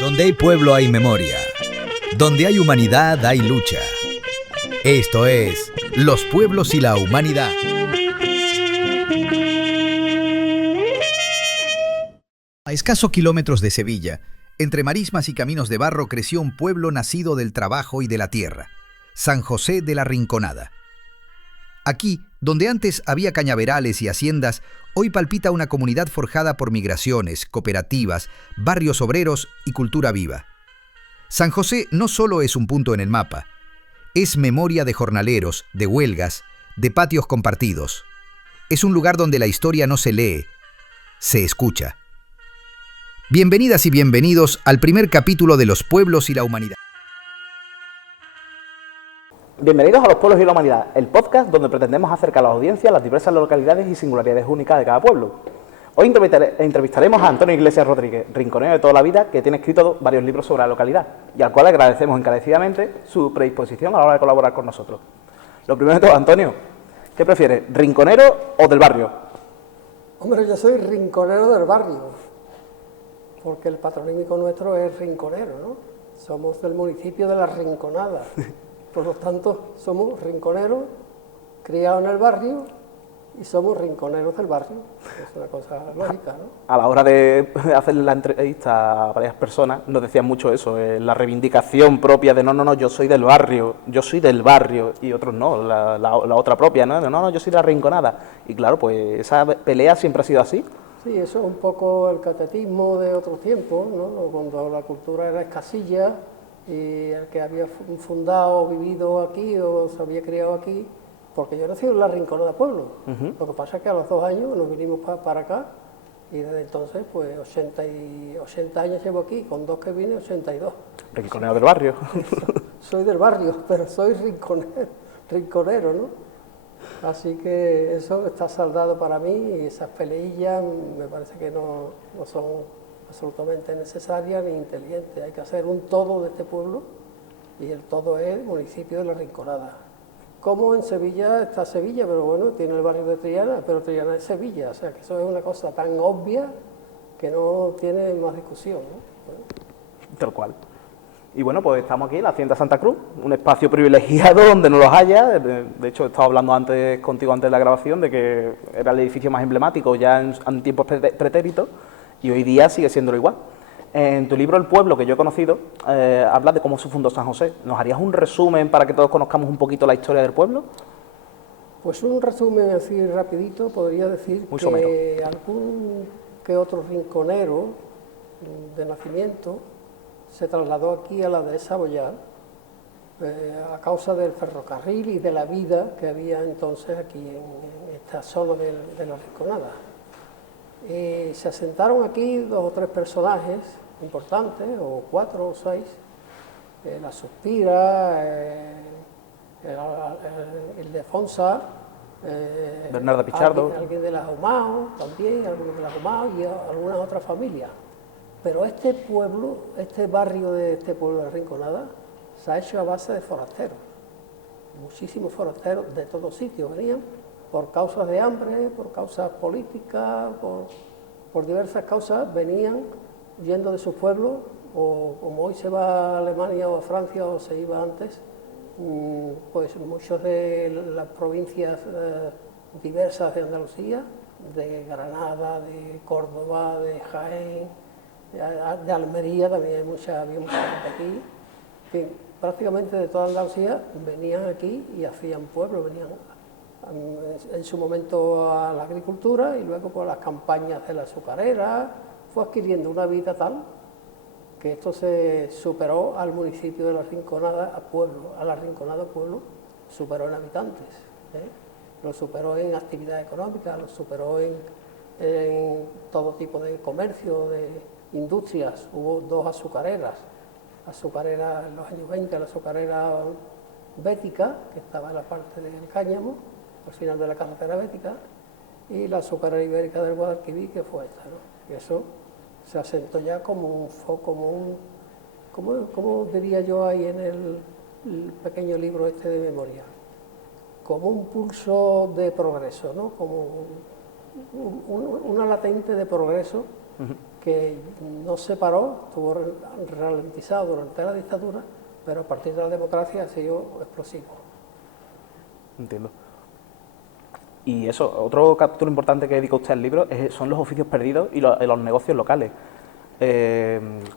Donde hay pueblo hay memoria. Donde hay humanidad hay lucha. Esto es Los Pueblos y la Humanidad. A escasos kilómetros de Sevilla, entre marismas y caminos de barro, creció un pueblo nacido del trabajo y de la tierra, San José de la Rinconada. Aquí, donde antes había cañaverales y haciendas, hoy palpita una comunidad forjada por migraciones, cooperativas, barrios obreros y cultura viva. San José no solo es un punto en el mapa, es memoria de jornaleros, de huelgas, de patios compartidos. Es un lugar donde la historia no se lee, se escucha. Bienvenidas y bienvenidos al primer capítulo de Los Pueblos y la Humanidad. Bienvenidos a Los Pueblos y la Humanidad, el podcast donde pretendemos acercar a la audiencia las diversas localidades y singularidades únicas de cada pueblo. Hoy entrevistaremos a Antonio Iglesias Rodríguez, rinconero de toda la vida, que tiene escrito varios libros sobre la localidad y al cual agradecemos encarecidamente su predisposición a la hora de colaborar con nosotros. Lo primero de todo, Antonio, ¿qué prefieres, rinconero o del barrio? Hombre, yo soy rinconero del barrio, porque el patronímico nuestro es rinconero, ¿no? Somos del municipio de La Rinconada. Por lo tanto, somos rinconeros, criados en el barrio, y somos rinconeros del barrio. Es una cosa lógica, ¿no? A la hora de hacer la entrevista a varias personas, nos decían mucho eso, la reivindicación propia de no, yo soy del barrio, y otros no, la otra propia, no, yo soy de La Rinconada. Y claro, pues esa pelea siempre ha sido así. Sí, eso es un poco el catetismo de otros tiempos, ¿no? Cuando la cultura era escasilla, y el que había fundado o vivido aquí o se había criado aquí, porque yo nací en La Rinconada pueblo. Lo que pasa es que a los 2 años nos vinimos para acá y desde entonces pues 80 años llevo aquí, con 2 que vine, 82. Rinconero del barrio. Soy del barrio, pero soy rinconero, ¿no? Así que eso está saldado para mí y esas peleillas me parece que no son absolutamente necesaria ni inteligente. Hay que hacer un todo de este pueblo y el todo es el municipio de La Rinconada. Como en Sevilla está Sevilla, pero bueno, tiene el barrio de Triana, pero Triana es Sevilla, o sea que eso es una cosa tan obvia que no tiene más discusión, ¿no? Bueno. Tal cual. Y bueno, pues estamos aquí en la Hacienda Santa Cruz, un espacio privilegiado donde no los haya. De hecho, estaba hablando contigo antes de la grabación de que era el edificio más emblemático ya en tiempos pretéritos, y hoy día sigue siéndolo igual. En tu libro El Pueblo, que yo he conocido, hablas de cómo se fundó San José. ¿Nos harías un resumen para que todos conozcamos un poquito la historia del pueblo? Pues un resumen así rapidito, podría decir Muy somero. Que algún que otro rinconero de nacimiento se trasladó aquí a la dehesa Boyar a causa del ferrocarril y de la vida que había entonces aquí en esta zona de La Rinconada. Se asentaron aquí 2 o 3 personajes importantes, o 4 o 6, la Suspira, el de Fonsa, Bernarda Pichardo, alguien de la Humao también, algunos de la Humao y algunas otras familias. Pero este pueblo, este barrio de este pueblo de Rinconada, se ha hecho a base de forasteros. Muchísimos forasteros de todos sitios venían por causas de hambre, por causas políticas, por diversas causas, venían yendo de sus pueblos, o como hoy se va a Alemania o a Francia o se iba antes, pues muchos de las provincias diversas de Andalucía, de Granada, de Córdoba, de Jaén, de Almería, también había mucha gente aquí, en fin, prácticamente de toda Andalucía venían aquí y hacían pueblo, venían en su momento a la agricultura y luego por las campañas de la azucarera, fue adquiriendo una vida tal que esto se superó al municipio de La Rinconada, a La Rinconada pueblo, superó en habitantes, lo superó en actividad económica, lo superó en todo tipo de comercio, industrias, hubo dos azucareras en los años 20, la azucarera Bética, que estaba en la parte del Cáñamo, al final de la carretera Bética, y la azucarera ibérica del Guadalquivir, que fue esta, ¿no? Y eso se asentó ya como un foco, como diría yo ahí en el pequeño libro este de memoria, como un pulso de progreso, ¿no? Como una latente de progreso que no se paró, estuvo ralentizado durante la dictadura, pero a partir de la democracia ha sido explosivo. Entiendo. Y eso, otro capítulo importante que dedica usted al libro son los oficios perdidos y los negocios locales.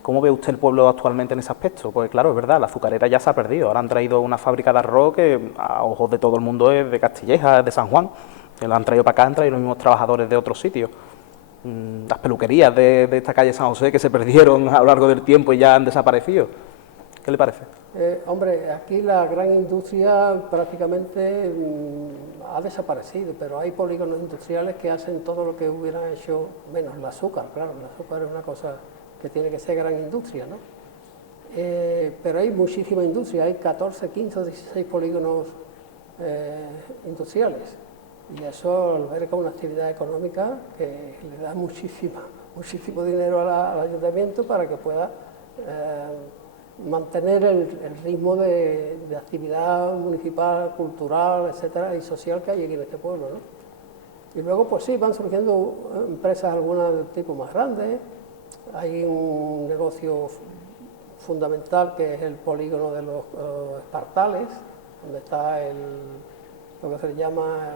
¿Cómo ve usted el pueblo actualmente en ese aspecto? Pues claro, es verdad, la azucarera ya se ha perdido. Ahora han traído una fábrica de arroz que a ojos de todo el mundo es de Castilleja, es de San Juan. Que la han traído para acá, han traído los mismos trabajadores de otros sitios. Las peluquerías de esta calle San José que se perdieron a lo largo del tiempo y ya han desaparecido. ¿Qué le parece? Hombre, aquí la gran industria prácticamente ha desaparecido, pero hay polígonos industriales que hacen todo lo que hubieran hecho, menos el azúcar, claro, el azúcar es una cosa que tiene que ser gran industria, ¿no? Pero hay muchísima industria, hay 14, 15, 16 polígonos industriales, y eso alberga una actividad económica que le da muchísimo dinero al ayuntamiento para que pueda mantener el ritmo de actividad municipal, cultural, etcétera, y social que hay aquí en este pueblo, ¿no? Y luego, pues sí, van surgiendo empresas, algunas de tipo más grandes. Hay un negocio fundamental que es el polígono de los Espartales, donde está lo que se llama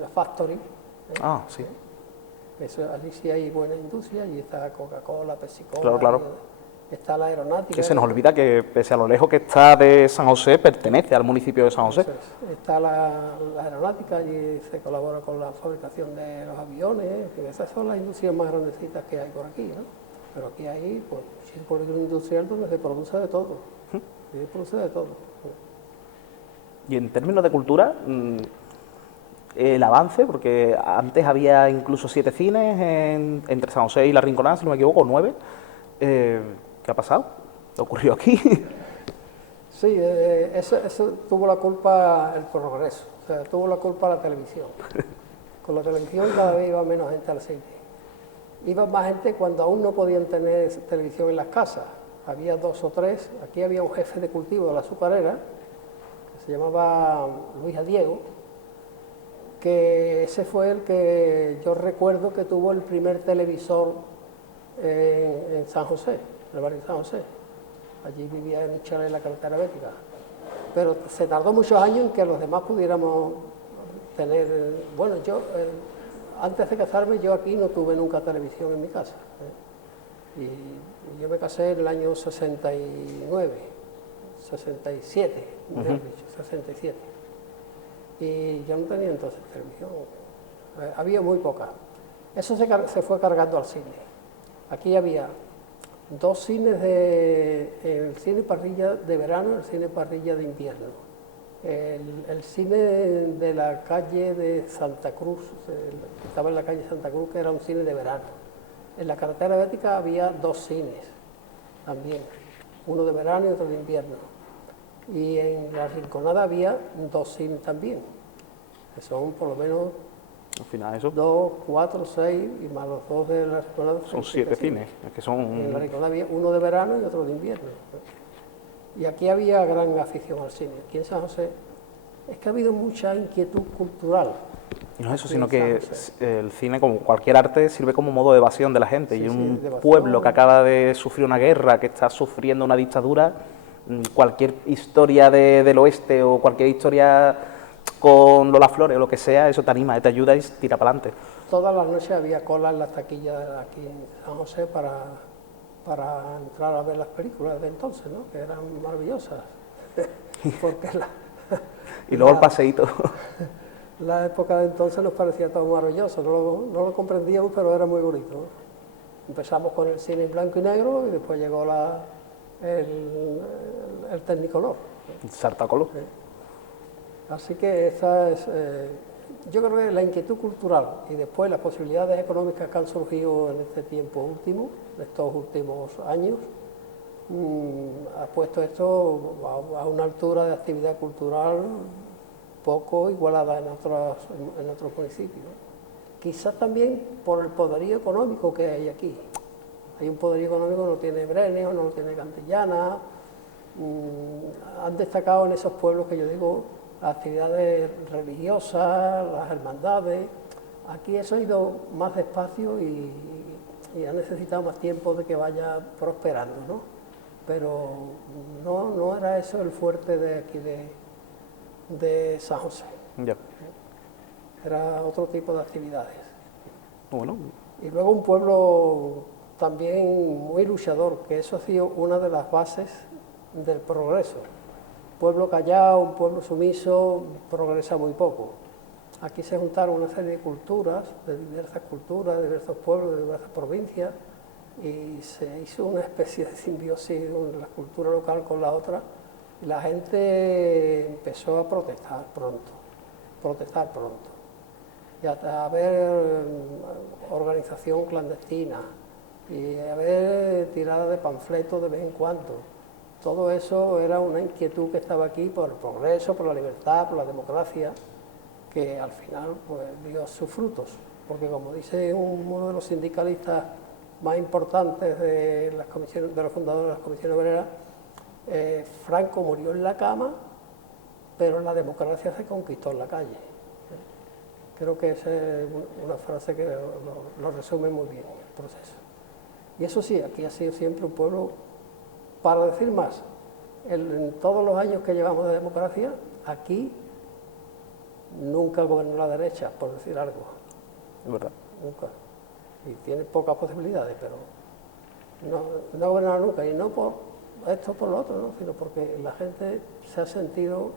la Factory. Ah, sí. Allí sí hay buena industria, allí está Coca-Cola, Pepsi-Cola. Claro, claro. Está la aeronáutica. Que se nos olvida que, pese a lo lejos que está de San José, pertenece al municipio de San José. Está la aeronáutica, allí se colabora con la fabricación de los aviones, que esas son las industrias más grandecitas que hay por aquí, ¿no? Pero aquí hay, pues, un polígono industrial donde se produce de todo. Se produce de todo. Y en términos de cultura, el avance, porque antes había incluso 7 cines entre San José y La Rinconada, si no me equivoco, 9. ¿Qué ha pasado? ¿Qué ocurrió aquí? Sí, eso tuvo la culpa el progreso, o sea, tuvo la culpa la televisión. Con la televisión cada vez iba menos gente al cine. Iba más gente cuando aún no podían tener televisión en las casas. Había 2 o 3, aquí había un jefe de cultivo de la azucarera, que se llamaba Luis Diego, que ese fue el que yo recuerdo que tuvo el primer televisor en San José, en el barrio de San José. Allí vivía en un chalet en la carretera Bética. Pero se tardó muchos años en que los demás pudiéramos tener... Bueno, yo, antes de casarme, yo aquí no tuve nunca televisión en mi casa. Y yo me casé en el año 67, mejor dicho, 67. Y yo no tenía entonces televisión. Había muy poca. Eso se fue cargando al cine. Aquí había 2 cines, el cine parrilla de verano y el cine parrilla de invierno. El cine de la calle de Santa Cruz, estaba en la calle Santa Cruz, que era un cine de verano. En la carretera Bética había 2 cines también, uno de verano y otro de invierno. Y en La Rinconada había 2 cines también, que son por lo menos... Al final eso... 2, 4, 6 y más los 2 de La Rinconada. Son 7 cines, es que son... En La Rinconada había uno de verano y otro de invierno. Y aquí había gran afición al cine. Aquí en San José es que ha habido mucha inquietud cultural. Y no es eso, sino que el cine, como cualquier arte, sirve como modo de evasión de la gente. Sí, y un de evasión. Pueblo que acaba de sufrir una guerra, que está sufriendo una dictadura, cualquier historia del oeste o cualquier historia con Lola Flores o lo que sea, eso te anima, te ayuda y tira para adelante. Todas las noches había cola en las taquillas aquí en San José para entrar a ver las películas de entonces, ¿no? Que eran maravillosas. Porque y luego el paseíto. La época de entonces nos parecía todo maravilloso, no lo comprendíamos, pero era muy bonito, ¿no? Empezamos con el cine en blanco y negro y después llegó el Technicolor. Sartacolor. Así que esa es yo creo que la inquietud cultural y después las posibilidades económicas que han surgido en este tiempo último, en estos últimos años, ha puesto esto a una altura de actividad cultural poco igualada en otros municipios. Quizás también por el poderío económico que hay aquí. Hay un poderío económico que no tiene Brenes, no lo tiene Cantillana. Han destacado en esos pueblos que yo digo las actividades religiosas, las hermandades. Aquí eso ha ido más despacio y ha necesitado más tiempo de que vaya prosperando, ¿no? Pero no era eso el fuerte de aquí de San José. Ya. Era otro tipo de actividades. Bueno, Y luego un pueblo también muy luchador, que eso ha sido una de las bases del progreso. Pueblo callado, un pueblo sumiso, progresa muy poco. Aquí se juntaron una serie de culturas, de diversos pueblos, de diversas provincias, y se hizo una especie de simbiosis de la cultura local con la otra, y la gente empezó a protestar pronto, y a haber organización clandestina, y a haber tirada de panfletos de vez en cuando. Todo eso era una inquietud que estaba aquí por el progreso, por la libertad, por la democracia, que al final pues, dio sus frutos, porque como dice uno de los sindicalistas más importantes de los fundadores de las comisiones obreras, Franco murió en la cama, pero la democracia se conquistó en la calle. Creo que esa es una frase que lo resume muy bien el proceso. Y eso sí, aquí ha sido siempre un pueblo, para decir más, en todos los años que llevamos de democracia, aquí nunca gobernó la derecha, por decir algo. es verdad. Nunca. Y tiene pocas posibilidades, pero no ha gobernado nunca. Y no por esto o por lo otro, ¿no? Sino porque la gente se ha sentido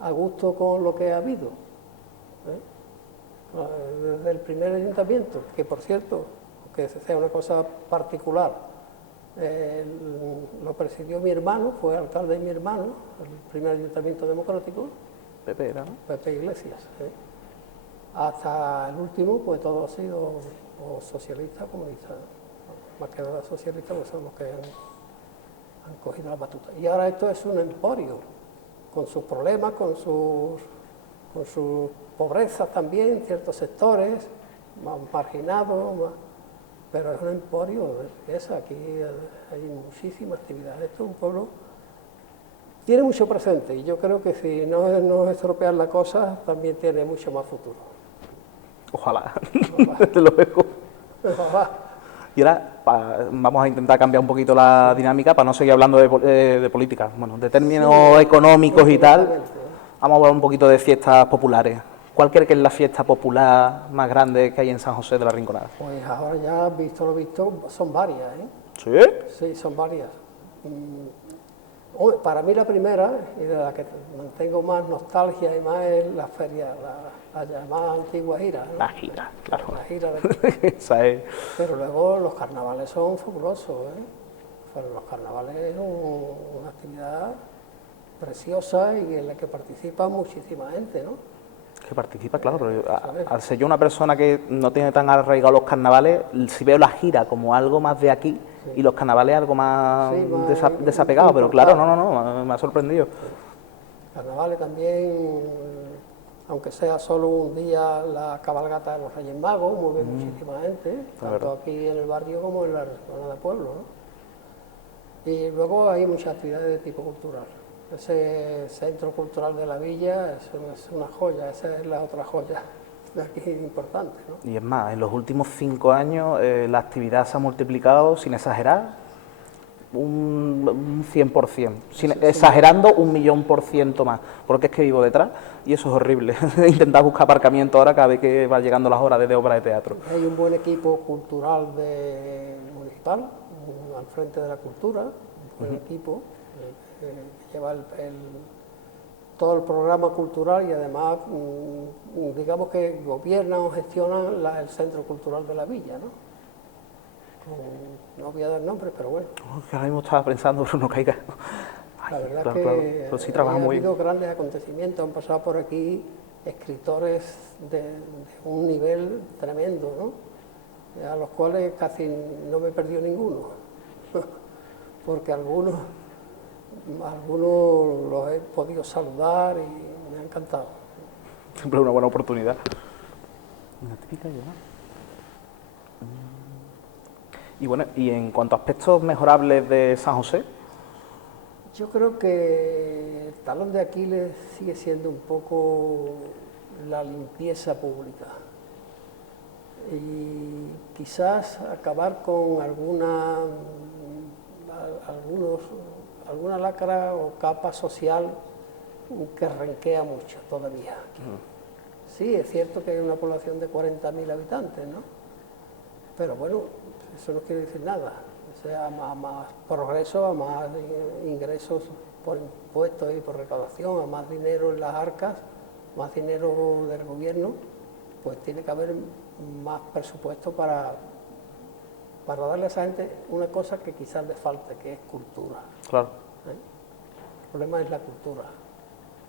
a gusto con lo que ha habido. Desde el primer ayuntamiento, que por cierto, que sea una cosa particular, lo presidió mi hermano, fue alcalde de mi hermano, el primer ayuntamiento democrático, Pepe era, ¿no? Pepe Iglesias. Hasta el último, pues todo ha sido o socialista o comunista, más que nada socialista, pues son los que han cogido la batuta. Y ahora esto es un emporio, con sus problemas, con sus pobrezas también, en ciertos sectores, más marginados, pero es un emporio de riqueza. Aquí hay muchísimas actividades. Esto es un pueblo, tiene mucho presente, y yo creo que si no estropean la cosa, también tiene mucho más futuro. Ojalá, desde luego. Ojalá. Y ahora vamos a intentar cambiar un poquito la dinámica para no seguir hablando de política, bueno, de términos económicos y tal. Vamos a hablar un poquito de fiestas populares. ¿Cuál cree que es la fiesta popular más grande que hay en San José de la Rinconada? Pues ahora ya, visto lo visto, son varias, ¿eh? ¿Sí? Sí, son varias. Para mí la primera, y de la que mantengo más nostalgia y más, es la feria, la llamada antigua gira, ¿no? La gira, claro. La gira Esa es. Pero luego los carnavales son fabulosos, ¿eh? Pero los carnavales es una actividad preciosa y en la que participa muchísima gente, ¿no? Que participa, claro, pero al ser yo una persona que no tiene tan arraigados los carnavales, si veo la gira como algo más de aquí, sí, y los carnavales algo más, sí, más desapegado, pero claro, no, me ha sorprendido. Carnavales también, aunque sea solo un día, la cabalgata de los Reyes Magos, mueve muchísima gente, tanto aquí en el barrio como en la zona de pueblo, ¿no? Y luego hay muchas actividades de tipo cultural. Ese centro cultural de la villa es una joya, esa es la otra joya de aquí importante, ¿no? Y es más, en los últimos 5 años la actividad se ha multiplicado, sin exagerar, un 100%, exagerando 1.000.000% más, porque es que vivo detrás y eso es horrible. Intentar buscar aparcamiento ahora cada vez que va llegando las horas de obra de teatro. Hay un buen equipo cultural municipal al frente de la cultura, un buen equipo. Lleva todo el programa cultural y además, digamos que gobiernan o gestionan el centro cultural de la villa, ¿no? No voy a dar nombres, pero bueno. Ahora mismo estaba pensando, pero no caiga. La verdad que pero sí trabaja muy bien. Ha habido grandes acontecimientos, han pasado por aquí escritores de un nivel tremendo, ¿no? A los cuales casi no me perdió ninguno, porque algunos los he podido saludar y me ha encantado. Siempre una buena oportunidad. Una típica yo, ¿no? Y bueno, y en cuanto a aspectos mejorables de San José, Yo creo que el talón de Aquiles sigue siendo un poco la limpieza pública y quizás acabar con alguna lacra o capa social que renquea mucho todavía aquí. Sí, es cierto que hay una población de 40.000 habitantes, ¿no? Pero bueno, eso no quiere decir nada. O sea, a más progreso, a más ingresos por impuestos y por recaudación, a más dinero en las arcas, más dinero del gobierno, pues tiene que haber más presupuesto para darle a esa gente una cosa que quizás le falte, que es cultura. claro. El problema es la cultura.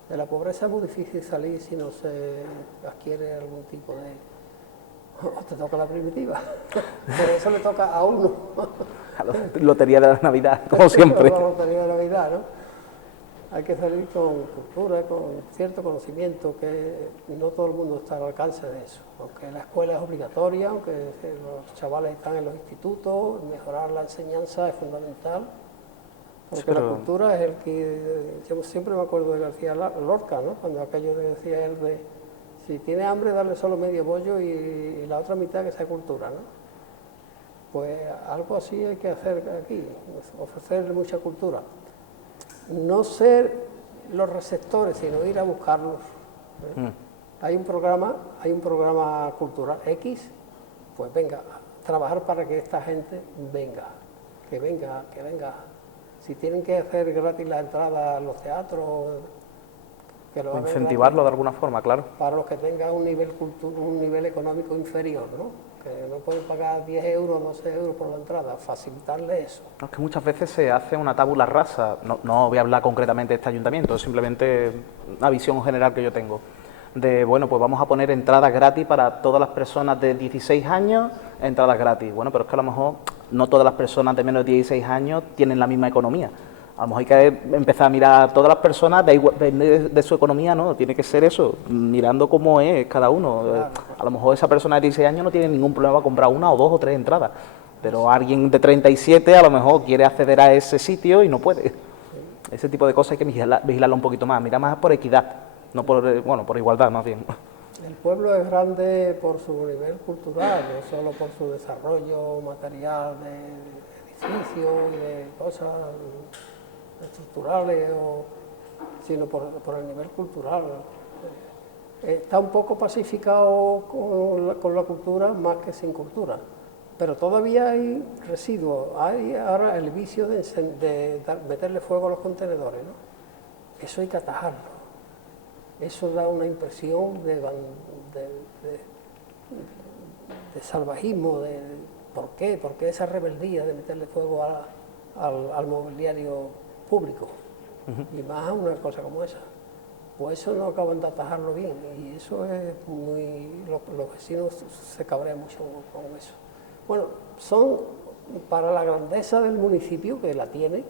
De la pobreza es muy difícil salir si no se adquiere algún tipo de... O te toca la primitiva, pero eso le toca a uno. A la lotería de la Navidad, como siempre. La lotería de Navidad, ¿no? Hay que salir con cultura, con cierto conocimiento, que no todo el mundo está al alcance de eso. Aunque la escuela es obligatoria, aunque los chavales están en los institutos, mejorar la enseñanza es fundamental. Porque la cultura es el que... Yo siempre me acuerdo de García Lorca, ¿no? Cuando aquello decía él de... Si tiene hambre, darle solo medio bollo y la otra mitad que sea cultura, ¿no? Pues algo así hay que hacer aquí, ofrecerle mucha cultura. No ser los receptores, sino ir a buscarlos. Hay un programa cultural X, pues venga, trabajar para que esta gente venga, que venga. Si tienen que hacer gratis la entrada a los teatros, que lo hagan Incentivarlo de gratis, alguna forma, claro. para los que tengan un nivel económico inferior, ¿no? Que no pueden pagar 10 euros, 12 euros por la entrada, facilitarle eso. No, es que muchas veces se hace una tabula rasa, no voy a hablar concretamente de este ayuntamiento, es simplemente una visión general que yo tengo. De, bueno, pues vamos a poner entradas gratis para todas las personas de 16 años, entradas gratis. Bueno, pero es que a lo mejor no todas las personas de menos de 16 años tienen la misma economía. A lo mejor hay que empezar a mirar a todas las personas de su economía, ¿no? Tiene que ser eso, mirando cómo es cada uno. Claro. A lo mejor esa persona de 16 años no tiene ningún problema comprar una o dos o tres entradas, pero alguien de 37 a lo mejor quiere acceder a ese sitio y no puede. Ese tipo de cosas hay que vigilarlo un poquito más, mirar más por equidad, no por igualdad más bien. El pueblo es grande por su nivel cultural, no solo por su desarrollo material de edificios y de cosas estructurales, sino por el nivel cultural. Está un poco pacificado con la cultura más que sin cultura, pero todavía hay residuos. Hay ahora el vicio de meterle fuego a los contenedores, ¿no? Eso hay que atajarlo. Eso da una impresión de salvajismo, ¿por qué? ¿Por qué esa rebeldía de meterle fuego al mobiliario público? Y más a una cosa como esa. Pues eso no acaban de atajarlo bien y eso es muy... Los vecinos se cabrean mucho con eso. Bueno, para la grandeza del municipio, que la tiene,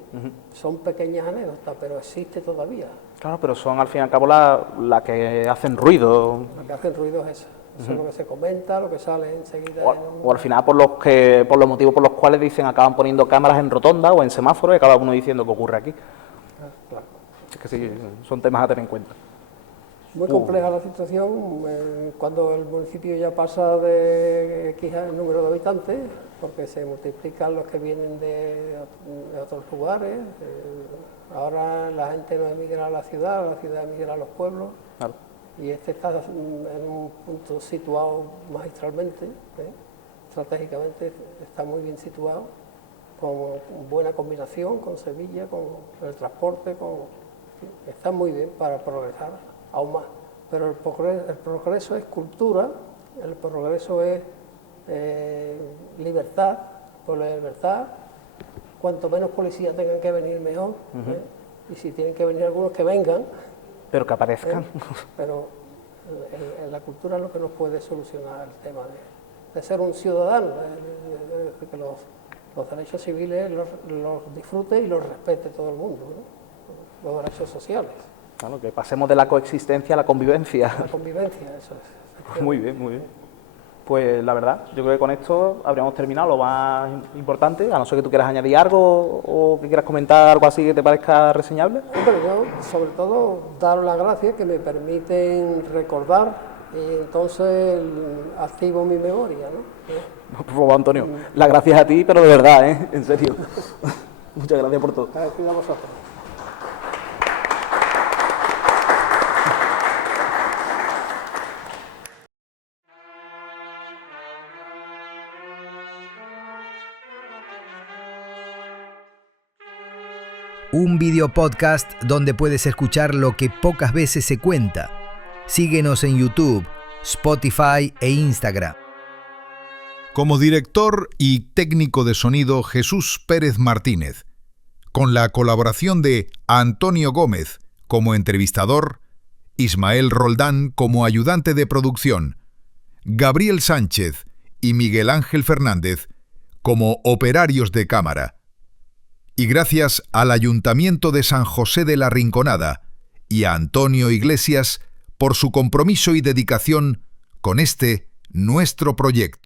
son pequeñas anécdotas, pero existe todavía. Claro, pero son al fin y al cabo la que hacen ruido. Lo que hacen ruido es eso. Eso es lo que se comenta, lo que sale enseguida. O al final por los motivos por los cuales dicen acaban poniendo cámaras en rotonda o en semáforos y acaba uno diciendo qué ocurre aquí. Claro. Es que sí, son temas a tener en cuenta. Muy compleja la situación cuando el municipio ya pasa de X el número de habitantes, porque se multiplican los que vienen de otros lugares. Ahora la gente no emigra a la ciudad emigra a los pueblos. Claro. Y este está en un punto situado magistralmente, estratégicamente está muy bien situado, con buena combinación con Sevilla, con el transporte, está muy bien para progresar aún más. Pero el progreso es cultura, el progreso es libertad, por la libertad, cuanto menos policías tengan que venir mejor, y si tienen que venir algunos que vengan, Pero que aparezcan. pero En la cultura es lo que nos puede solucionar el tema de ser un ciudadano, de que los derechos civiles los disfrute y los respete todo el mundo, ¿no? Los derechos sociales. Claro, que pasemos de la coexistencia a la convivencia. La convivencia, eso es. Muy bien, muy bien. Pues la verdad, yo creo que con esto habríamos terminado lo más importante, a no ser que tú quieras añadir algo o que quieras comentar algo así que te parezca reseñable. Hombre, yo sobre todo dar las gracias que me permiten recordar y entonces activo mi memoria, ¿no? Por favor, Antonio, las gracias a ti, pero de verdad, ¿eh? En serio. Muchas gracias por todo. Gracias a vosotros. Un video podcast donde puedes escuchar lo que pocas veces se cuenta. Síguenos en YouTube, Spotify e Instagram. Como director y técnico de sonido, Jesús Pérez Martínez, con la colaboración de Antonio Gómez como entrevistador, Ismael Roldán como ayudante de producción, Gabriel Sánchez y Miguel Ángel Fernández como operarios de cámara. Y gracias al Ayuntamiento de San José de la Rinconada y a Antonio Iglesias por su compromiso y dedicación con este nuestro proyecto.